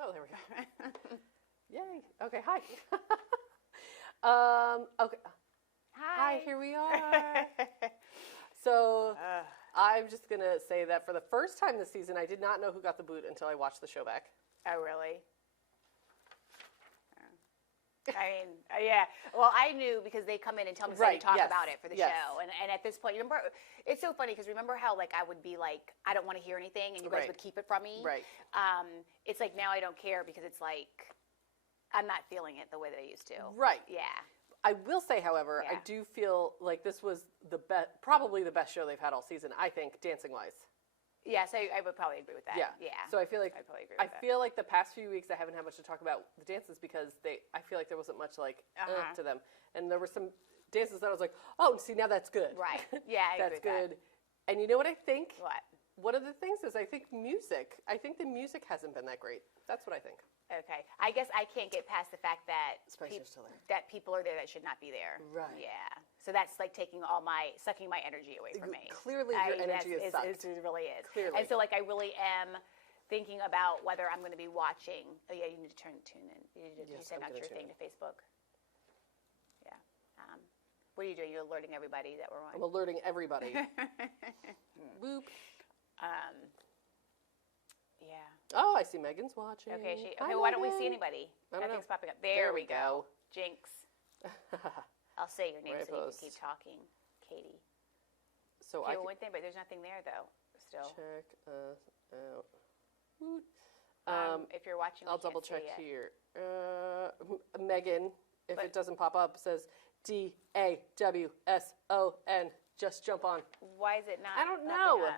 Oh, there we go. Yay. Okay, hi. Okay. Hi, here we are. So, I'm just going to say that for the first time this season, I did not know who got the boot until I watched the show back. Oh, really? I mean, yeah. Well, I knew because they come in and tell me to talk about it for the show. And at this point, you remember, it's so funny because remember how like I would be like, I don't want to hear anything, and you guys would keep it from me? Right. It's like now I don't care because it's like I'm not feeling it the way that I used to. Right. Yeah. I will say, however, I do feel like this was probably the best show they've had all season, I think, dancing-wise. Yes, I would probably agree with that. Yeah. So I feel like feel like the past few weeks I haven't had much to talk about the dances because I feel like there wasn't much like to them, and there were some dances that I was like, oh, see, now that's good. Right. Yeah, I that's agree with good. And you know what I think? What? One of the things is I think music. I think the music hasn't been that great. That's what I think. Okay. I guess I can't get past the fact that that people are there that should not be there. Right. Yeah. So that's like sucking my energy away from me. Clearly your energy is sucked. It really is. Clearly. And so like I really am thinking about whether I'm going to be watching. Oh yeah, you need to tune in. You send out your thing to Facebook. Yeah. What are you doing? You're alerting everybody that we're on. I'm alerting everybody. Boop. Yeah. Oh, I see Megan's watching. Okay, Hi, why don't we Megan. see anybody? Nothing's popping up. There we go. Jinx. I'll say your name so you can keep talking, Katie. So one thing, but there's nothing there though. Still. Check us out. If you're watching, I'll double check here. Megan, if it doesn't pop up, says DAWSON. Just jump on. Why is it not? I don't know.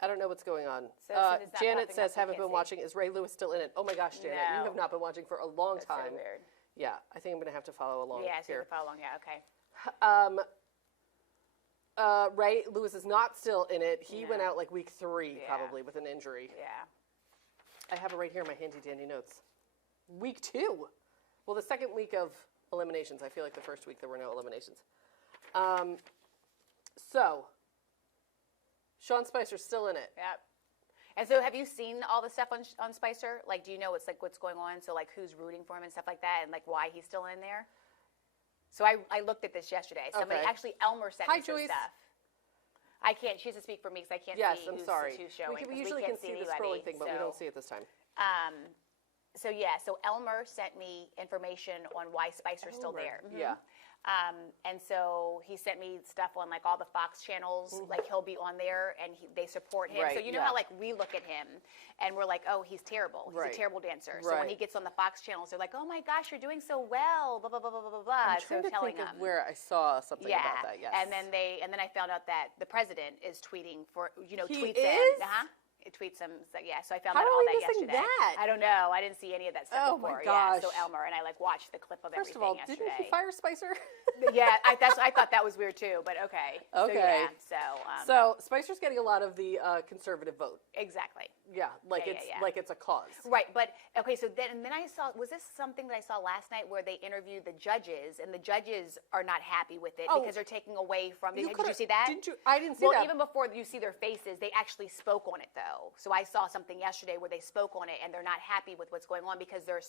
I don't know what's going on. So Janet says, haven't been watching. Is Ray Lewis still in it? Oh my gosh, Janet, you have not been watching for a long time. That's so weird. Yeah, I think I'm going to have to follow along here. Yeah, follow along. Yeah, okay. Ray Lewis is not still in it. He went out like week 3 probably with an injury. Yeah. I have it right here in my handy dandy notes. Week 2. Well, the second week of eliminations. I feel like the first week there were no eliminations. So, Sean Spicer's still in it. Yep. And so have you seen all the stuff on Spicer? Like, do you know what's going on? So, like, who's rooting for him and stuff like that, and, like, why he's still in there? So I looked at this yesterday. Somebody, actually, Elmer sent me some stuff. I can't, she has to speak for me because I can't see who's showing. We usually can see the scrolling thing, but we don't see it this time. So Elmer sent me information on why Spicer's still there. Mm-hmm. Yeah. And so he sent me stuff on like all the Fox channels, like he'll be on there and they support him. Right, so you know how like we look at him and we're like, oh, he's terrible. He's a terrible dancer. So when he gets on the Fox channels, they're like, oh my gosh, you're doing so well, blah, blah, blah, blah, blah, blah. I'm trying to think of where I saw something about that, yes. And then I found out that the president is tweeting for, tweets in. It tweets him, so I found How out all that yesterday. That? I don't know. I didn't see any of that stuff before. Oh my gosh. Yeah, so Elmer and I watched the clip of First everything of all, yesterday. didn't he fire Spicer? Yeah, I thought that was weird too, but okay. Okay. So Spicer's getting a lot of the conservative vote. Exactly. Yeah, it's a cause. Right, but okay. So then I saw. Was this something that I saw last night where they interviewed the judges, and the judges are not happy with it because they're taking away from. Did you see that? Didn't you? I didn't see that. Well, even before you see their faces, they actually spoke on it though. So I saw something yesterday where they spoke on it, and they're not happy with what's going on because they're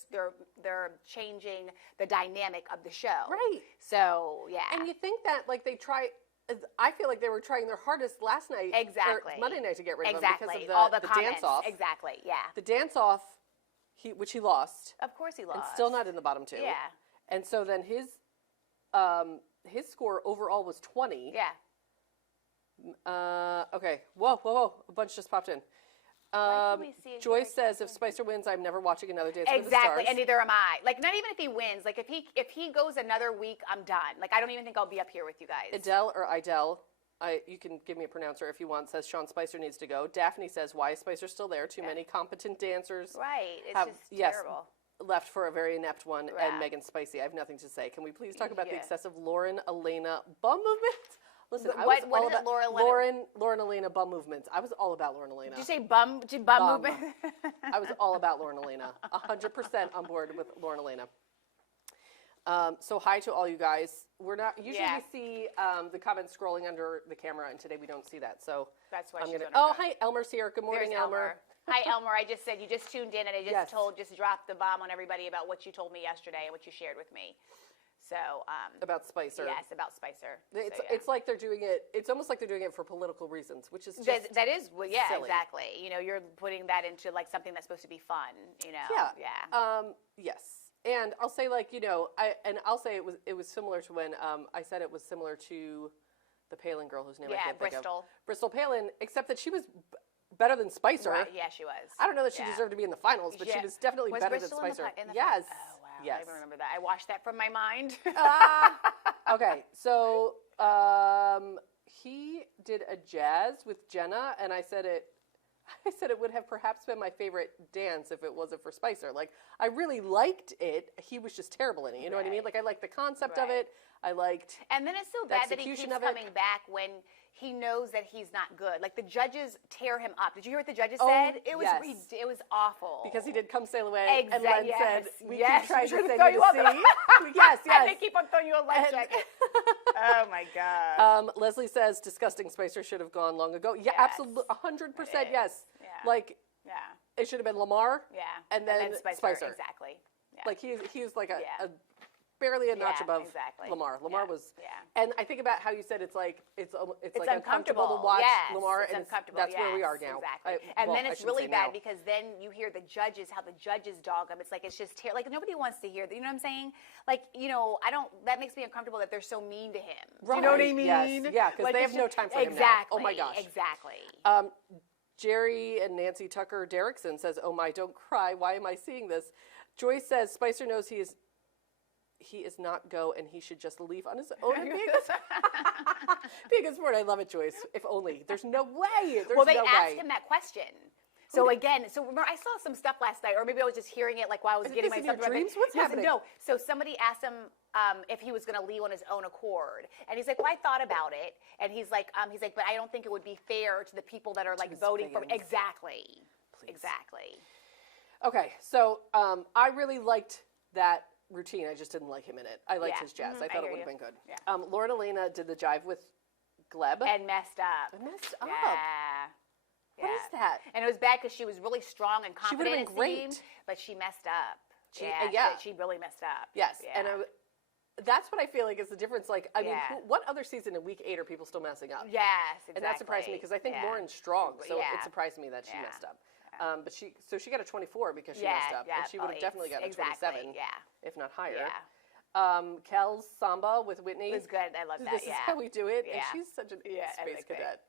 changing the dynamic of the show. Right. So yeah. And you think that like they try. I feel like they were trying their hardest last night, Monday night, to get rid of him because of all the dance-off. Exactly, yeah. The dance-off, which he lost. Of course he lost. And still not in the bottom 2. Yeah. And so then his score overall was 20. Yeah. Okay. Whoa. A bunch just popped in. Joyce says, if Spicer wins, I'm never watching another Dance with the Stars. Exactly, and neither am I. Like, not even if he wins. Like, if he goes another week, I'm done. Like, I don't even think I'll be up here with you guys. Adele or Idel, you can give me a pronouncer if you want, says Sean Spicer needs to go. Daphne says, why is Spicer still there? Too many competent dancers. Right, it's just terrible. Left for a very inept one, and Megan Spicy. I have nothing to say. Can we please talk about the excessive Lauren Elena bum movement? Listen, what is it, Lauren Elena bum movements. I was all about Lauren Elena. Did you say bum movement? I was all about Lauren Elena. 100% on board with Lauren Elena. So hi to all you guys. We're not usually we see the comments scrolling under the camera, and today we don't see that. So that's why I'm she's gonna. on her Oh, phone. hi, Elmer's here. Good morning, Elmer. Hi, Elmer. I just said you just tuned in, and I just dropped the bomb on everybody about what you told me yesterday and what you shared with me. So about Spicer. Yes, about Spicer. It's like they're doing it. It's almost like they're doing it for political reasons, which is just that is silly. Exactly. You know, you're putting that into like something that's supposed to be fun. You know. Yeah. Yes. And I'll say, like, you know, I'll say it was similar to when I said it was similar to the Palin girl whose name I can't think of. Bristol Palin, except that she was better than Spicer. Right. Yeah, she was. I don't know that she deserved to be in the finals, but she was definitely better than Spicer. Yes. Oh wow. Yes. I don't remember that. I washed that from my mind. Okay, so he did a jazz with Jenna, and I said it would have perhaps been my favorite dance if it wasn't for Spicer. Like, I really liked it. He was just terrible in it. You know what I mean? Like, I liked the concept of it. I liked and then it's so bad that he keeps coming back when he knows that he's not good. Like, the judges tear him up. Did you hear what the judges said? It was it was awful. Because he did Come Sail Away, and Len said, we keep trying to send you to sea. Yes. And they keep on throwing you a life jacket. Oh, my God. Leslie says, disgusting. Spicer should have gone long ago. Yeah, absolutely. 100% yes. Yeah. Like, it should have been Lamar. Yeah. And then Spicer. Exactly. Yeah. Like, he was like a barely a notch above Lamar. Lamar was, and I think about how you said it's like like uncomfortable to watch Lamar, and that's where we are now. Exactly. And then it's really bad because then you hear the judges, how the judges dog him. It's like, it's just like nobody wants to hear that. You know what I'm saying? Like, you know, that makes me uncomfortable that they're so mean to him. Right. Do you know what I mean? Yes. Yeah, because they have no time for him now. Oh my gosh. Exactly. Jerry and Nancy Tucker Derrickson says, "Oh my, don't cry. Why am I seeing this?" Joyce says, "Spicer knows he is not go, and he should just leave on his own and be a good sport." I love it, Joyce. If only. There's no way. They asked him that question. So remember, I saw some stuff last night, or maybe I was just hearing it like while I was getting myself ready. What's happening? No. So somebody asked him if he was going to leave on his own accord, and he's like, "Well, I thought about it," and he's like, "But I don't think it would be fair to the people that are like voting for me." Exactly. Please. Exactly. Okay, so I really liked that routine. I just didn't like him in it. I liked his jazz. I thought it would have been good. Yeah. Lauren Elena did the jive with Gleb. And messed up. Yeah. What is that? And it was bad because she was really strong and confident. She would have been great. But she messed up. She really messed up. Yes. Yeah. And that's what I feel like is the difference. Like, I mean, what other season in week 8 are people still messing up? Yes, exactly. And that surprised me because I think Lauren's strong, so it surprised me that she messed up. But she got a 24 because she messed up, and she would have definitely got a 27, if not higher. Yeah. Kel's Samba with Whitney. It was good. I love that. This is how we do it, and she's such a space cadet.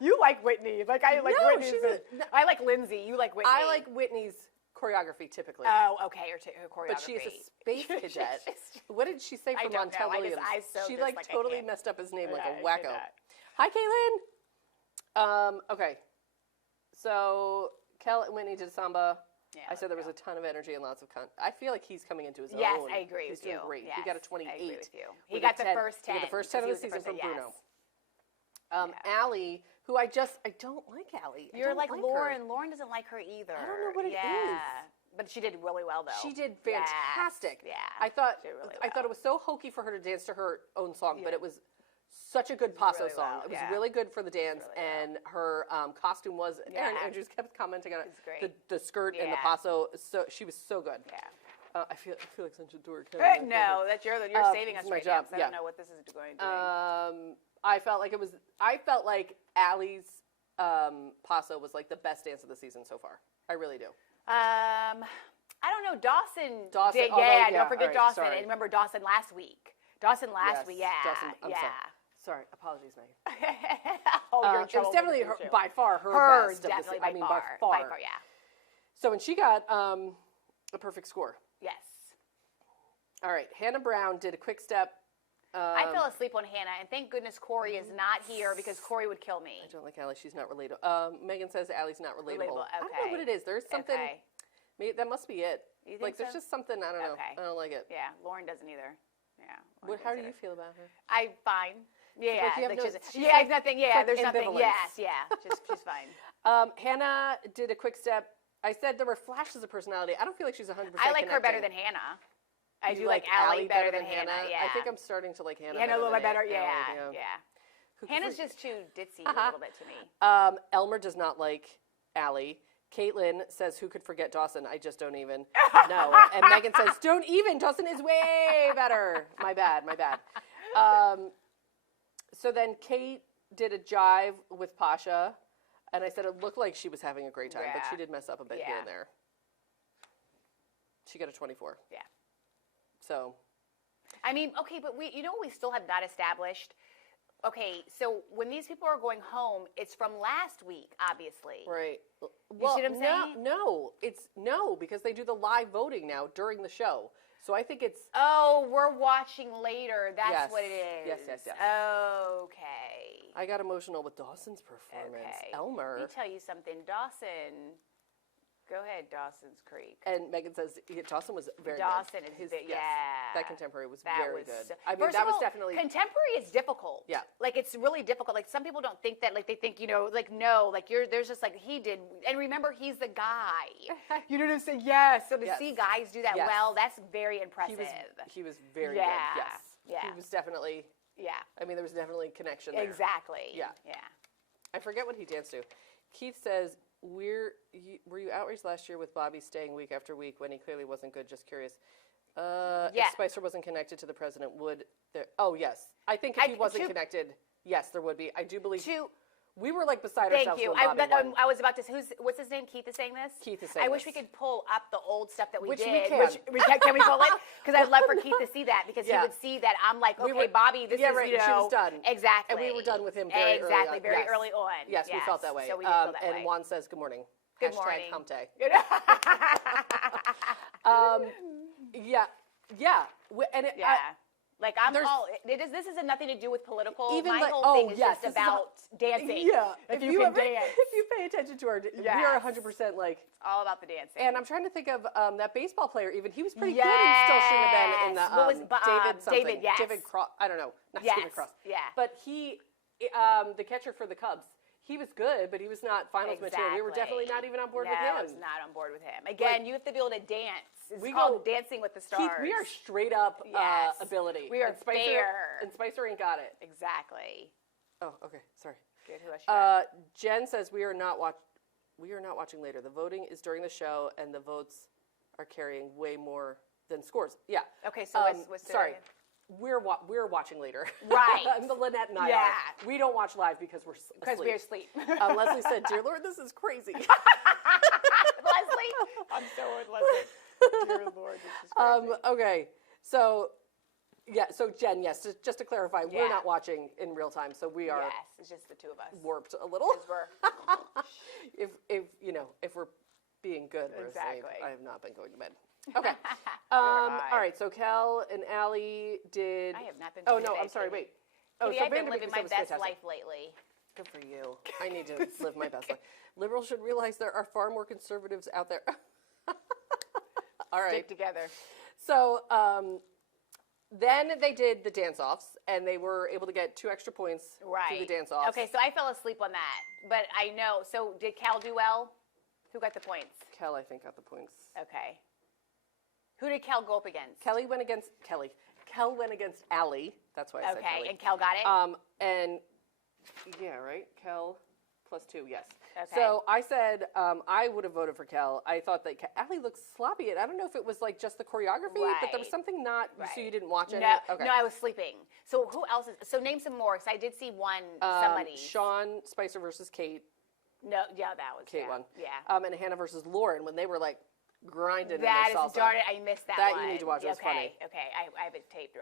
You like Whitney. Like, I like Whitney. I like Lindsay. You like Whitney. I like Whitney's choreography typically. Oh, okay. Her choreography. But she's a space cadet. What did she say for Montel Williams? She totally messed up his name like a wacko. Hi, Kaylin. Okay. So Kel and Whitney did Samba. Yeah, I said there was a ton of energy and lots of I feel like he's coming into his own. Yes, I agree with you. He's doing great. Yes, he got a 28. I agree with you. He got the first 10. He got the first 10 of the season from Bruno. Allie, who I don't like Allie. You're like Lauren. Lauren doesn't like her either. I don't know what it is. But she did really well, though. She did fantastic. Yeah. I thought it was so hokey for her to dance to her own song, but it was such a good Paso song. It was really good for the dance, and her costume was. Erin Andrews kept commenting on it. The skirt and the Paso. So she was so good. Yeah. I feel like such a dork. No, that's you're saving us right now. I don't know what this is going to do. I felt like Allie's Paso was like the best dance of the season so far. I really do. I don't know. Dawson did. Don't forget Dawson. Sorry. And remember Dawson last week. Dawson, yeah. Dawson, I'm sorry. Apologies, Megan. You're it was definitely by far her best. Definitely by far. By far, yeah. So, and she got a perfect score. Yes. All right. Hannah Brown did a quick step. I fell asleep on Hannah, and thank goodness Corey is not here because Corey would kill me. I don't like Allie. She's not relatable. Megan says Allie's not relatable. Okay. I don't know what it is. There's something. Maybe that must be it. You think there's just something, I don't know. Okay. I don't like it. Yeah, Lauren doesn't either. Yeah. How do you feel about her? I'm fine. Yeah, like nothing. Yeah, there's nothing. Yes, she's fine. Hannah did a quick step. I said there were flashes of personality. I don't feel like she's 100%. I like her better than Hannah. I do like Allie better than Hannah. Yeah. I think I'm starting to like Hannah. Hannah a little bit better. Allie, Yeah. Hannah's just too ditzy a little bit to me. Elmer does not like Allie. Caitlin says, who could forget Dawson? I just don't even. No. And Megan says, don't even. Dawson is way better. My bad. So then Kate did a jive with Pasha, and I said it looked like she was having a great time, but she did mess up a bit here and there. She got a 24. Yeah. So. I mean, okay, but we still have not established. Okay, so when these people are going home, it's from last week, obviously. Right. You see what I'm saying? No, because they do the live voting now during the show. So I think it's... Oh, we're watching later. That's what it is. Yes. Okay. I got emotional with Dawson's performance. Okay. Elmer. Let me tell you something. Dawson... Go ahead, Dawson's Creek. And Megan says Dawson was very Dawson good. Is that contemporary was very good. I mean, that was definitely... Contemporary is difficult. Yeah. Like, it's really difficult. Like, some people don't think that, like, they think, no, like, there's just, like, he did. And remember, he's the guy. You know what I'm saying? Yes. So to see guys do that well, that's very impressive. He was very good. Yes. Yeah. He was definitely... Yeah. I mean, there was definitely connection there. Exactly. Yeah. I forget what he danced to. Keith says... Were you outraged last year with Bobby staying week after week when he clearly wasn't good? Just curious. If Spicer wasn't connected to the president, would there... Oh, yes. I think if he wasn't connected, yes, there would be. I do believe... We were like beside ourselves. Thank you. I was about to say, what's his name? Keith is saying this? Keith is saying I wish we could pull up the old stuff that we did. We can. Can we pull it? Because I'd love for Keith to see that, because he would see that I'm like, okay, Bobby, this is, right. She was done. Exactly. And we were done with him very early on. Very early on. Yes, we felt that way. So we did feel that way. And Juan says, good morning. Good morning. Hump day. Like, this has nothing to do with political. Even my whole thing is just about dancing. Yeah. If you can dance. If you pay attention to our, we are 100% like. It's all about the dancing. And I'm trying to think of that baseball player, even. He was pretty good and still shouldn't have been in the, David something. David, yes. David Cross, I don't know. Not David Cross. Yeah. But he, the catcher for the Cubs, he was good, but he was not finals material. We were definitely not even on board with him. No, I was not on board with him. Again, you have to be able to dance. It's called Dancing with the Stars. Keith, we are straight up ability. We are fair. And Spicer ain't got it. Exactly. Oh, okay. Sorry. Good. Who else you got? Jen says we are not watching later. The voting is during the show, and the votes are carrying way more than scores. Yeah. Okay. So what's sorry. We're watching later. Right. Lynette and I are. We don't watch live because we're asleep. Because we're asleep. Leslie said, dear Lord, this is crazy. Leslie? I'm so with Leslie. Dear Lord, this is crazy. Okay. So Jen, yes, just to clarify, we're not watching in real time, so we are. Yes, it's just the two of us. Warped a little. If we're being good, exactly. I have not been going to bed. Okay. All right. So Kel and Allie did. I have not been. Oh no, I'm sorry. Wait. So I've been living my best life lately. Good for you. I need to live my best life. Liberals should realize there are far more conservatives out there. All right. Stick together. So then they did the dance-offs, and they were able to get 2 extra points through the dance-offs. Okay, so I fell asleep on that, but I know. So did Cal do well? Who got the points? Kel, I think, got the points. Okay. Who did Kel go up against? Kel went against Allie. That's why I said Kelly. Okay, and Kel got it? And right? Kel +2, yes. Okay. So I said I would have voted for Kel. I thought that Allie looked sloppy, and I don't know if it was like just the choreography, but there was something not. Right. So you didn't watch it? No, no, I was sleeping. So who else is? So name some more, because I did see somebody. Sean Spicer versus Kate. No, that was Kate won. Yeah. And Hannah versus Lauren when they were like grinding. That is darn it! I missed that one. That you need to watch. It was funny. Okay, I have it taped.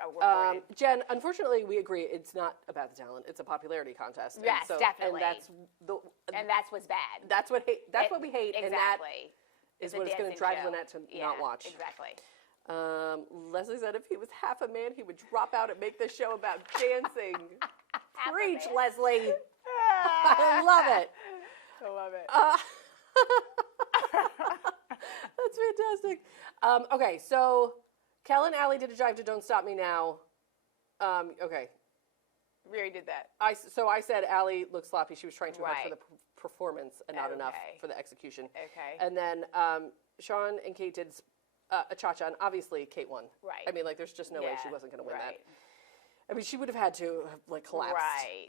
Jen, unfortunately, we agree. It's not about the talent. It's a popularity contest. Yes, definitely. And that's what's bad. That's what we hate. Exactly. And that is what is going to drive Lynette to not watch. Exactly. Leslie said if he was half a man, he would drop out and make this show about dancing. Preach, Leslie. I love it. I love it. That's fantastic. Okay, so Kel and Allie did a jive to Don't Stop Me Now. Okay. We already did that. I said Allie looked sloppy. She was trying too hard for the performance and not enough for the execution. Okay. And then Sean and Kate did Cha-Cha, and obviously Kate won. Right. I mean, like, there's just no way she wasn't going to win that. I mean, she would have had to have, like, collapsed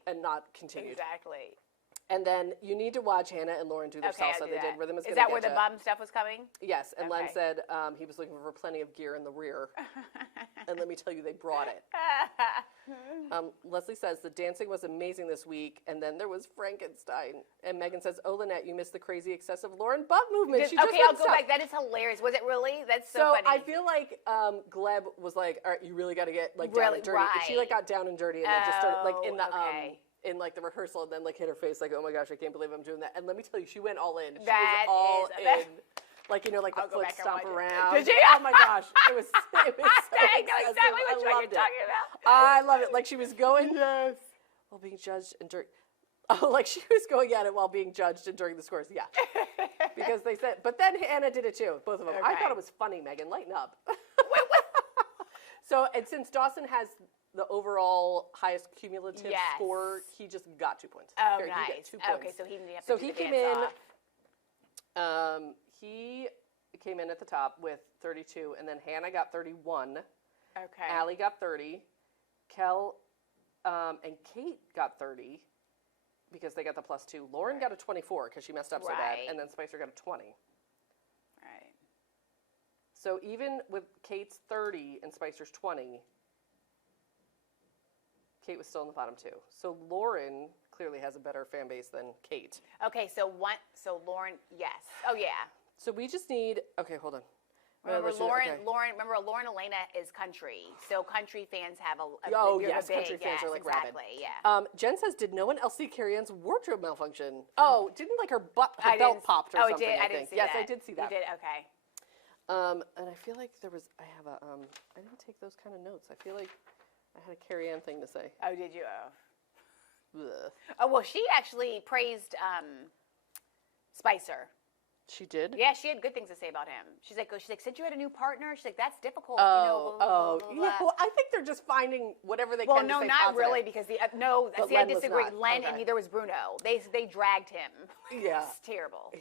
and not continued. Exactly. And then you need to watch Hannah and Lauren do their salsa. They did Rhythm Is Gonna Is that where the bum stuff was coming? Yes. And Len said he was looking for plenty of gear in the rear. And let me tell you, they brought it. Leslie says the dancing was amazing this week. And then there was Frankenstein. And Megan says, oh, Lynette, you missed the crazy excessive Lauren butt movement. I'll go back. That is hilarious. Was it really? That's so funny. So I feel like Gleb was like, all right, you really got to get like down and dirty. And she like got down and dirty and then just started like in the in like the rehearsal and then like hit her face like, oh my gosh, I can't believe I'm doing that. And let me tell you, she went all in. She was all in. Like, you know, like the foot stomp around. Did you? Oh my gosh. It was so I know exactly what you're talking about. I love it. Like she was going while being judged and during, like she was going at it while being judged and during the scores. Yeah. Because they said, but then Hannah did it too, both of them. I thought it was funny, Megan. Lighten up. So, and since Dawson has the overall highest cumulative score, he just got 2 points. Oh, here, nice. 2 points. Okay, so he didn't have to do the came in. He came in at the top with 32, and then Hannah got 31. Okay. Allie got 30. Kel and Kate got 30 because they got the +2. Lauren got a 24 because she messed up so bad, and then Spicer got a 20. Right. So even with Kate's 30 and Spicer's 20, Kate was still in the bottom 2. So Lauren clearly has a better fan base than Kate. Okay, so Lauren, yes. Oh, yeah. So we just need, okay, hold on. Remember, Lauren Elena is country. So country fans have country fans are like rabid. Yeah. Jen says, did no one else see Carrie Ann's wardrobe malfunction? Oh, didn't like her belt popped or something? I didn't see that. Yes, I did see that. You did, okay. And I feel like I didn't take those kind of notes. I feel like I had a Carrie Ann thing to say. Oh, did you? Ugh. Oh, well, she actually praised Spicer. She did? Yeah, she had good things to say about him. She's like, since you had a new partner, she's like, that's difficult. Yeah. Well, I think they're just finding whatever they can. Well, no, to say not positive. really, because I disagree. Len and neither was Bruno. They dragged him. Yeah, it's terrible.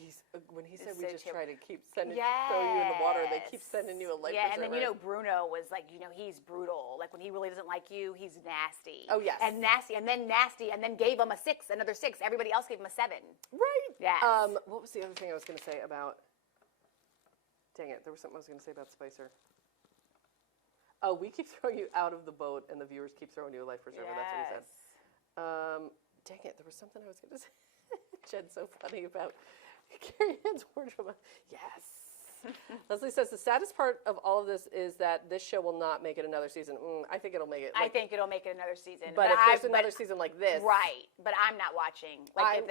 When he said we just try to keep throw you in the water, they keep sending you a life preserver. And then Bruno was like, he's brutal. Like when he really doesn't like you, he's nasty. Oh yes, and nasty, and then gave him another 6. Everybody else gave him a 7. Right. Yes. What was the other thing I was going to say about? Dang it! There was something I was going to say about Spicer. Oh, we keep throwing you out of the boat, and the viewers keep throwing you a life preserver. Yes. That's what he said. Dang it! There was something I was going to say. Jen's so funny about Carrie Ann's wardrobe. Yes. Leslie says the saddest part of all of this is that this show will not make it another season. I think it'll make it. I think it'll make it another season. But if there's another season like this, right? But I'm not watching. I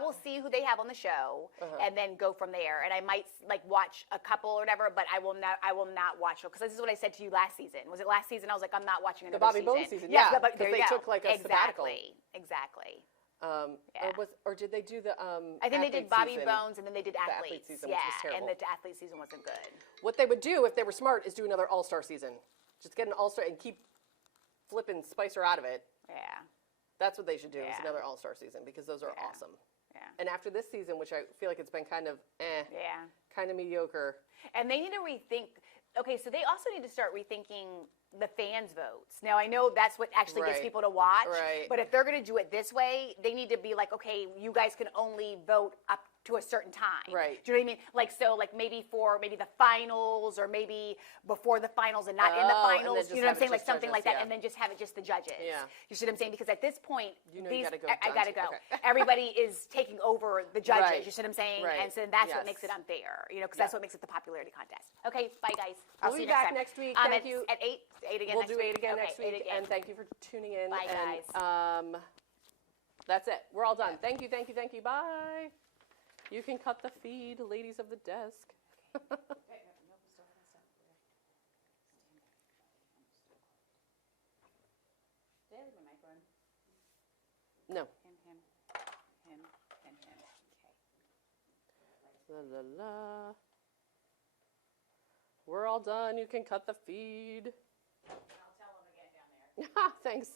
will see who they have on the show and then go from there. And I might watch a couple or whatever, but I will not watch it because this is what I said to you last season. Was it last season? I was like, I'm not watching another season. The Bobby Bones season. Yeah, because they took like a sabbatical. Exactly. Or did they do the I think they did Bobby season, Bones and then they did Athletes. Season, which was terrible. And the Athlete season wasn't good. What they would do if they were smart is do another All-Star season. Just get an All-Star and keep flipping Spicer out of it. Yeah. That's what they should do is another All-Star season because those are awesome. Yeah. And after this season, which I feel like it's been kind of kind of mediocre. And they need to rethink. Okay, so they also need to start rethinking the fans' votes. Now, I know that's what actually gets people to watch. Right. But if they're going to do it this way, they need to be like, okay, you guys can only vote up to a certain time. Right. Do you know what I mean? Maybe for the finals or maybe before the finals and not in the finals. You know what I'm saying? Like something like that, and then just have it just the judges. Yeah. You see what I'm saying? Because at this point, you gotta go. I gotta go. Okay. Everybody is taking over the judges. Right. You see what I'm saying? Right. And so that's what makes it unfair. Because that's what makes it the popularity contest. Okay, bye guys. I'll see you back next week. Thank you. At 8 again. We'll do 8 again next week. And thank you for tuning in. Bye guys. That's it. We're all done. Thank you. Bye. You can cut the feed, ladies of the desk. No. Him. Okay. La la la. We're all done. You can cut the feed. I'll tell him again down there. Thanks.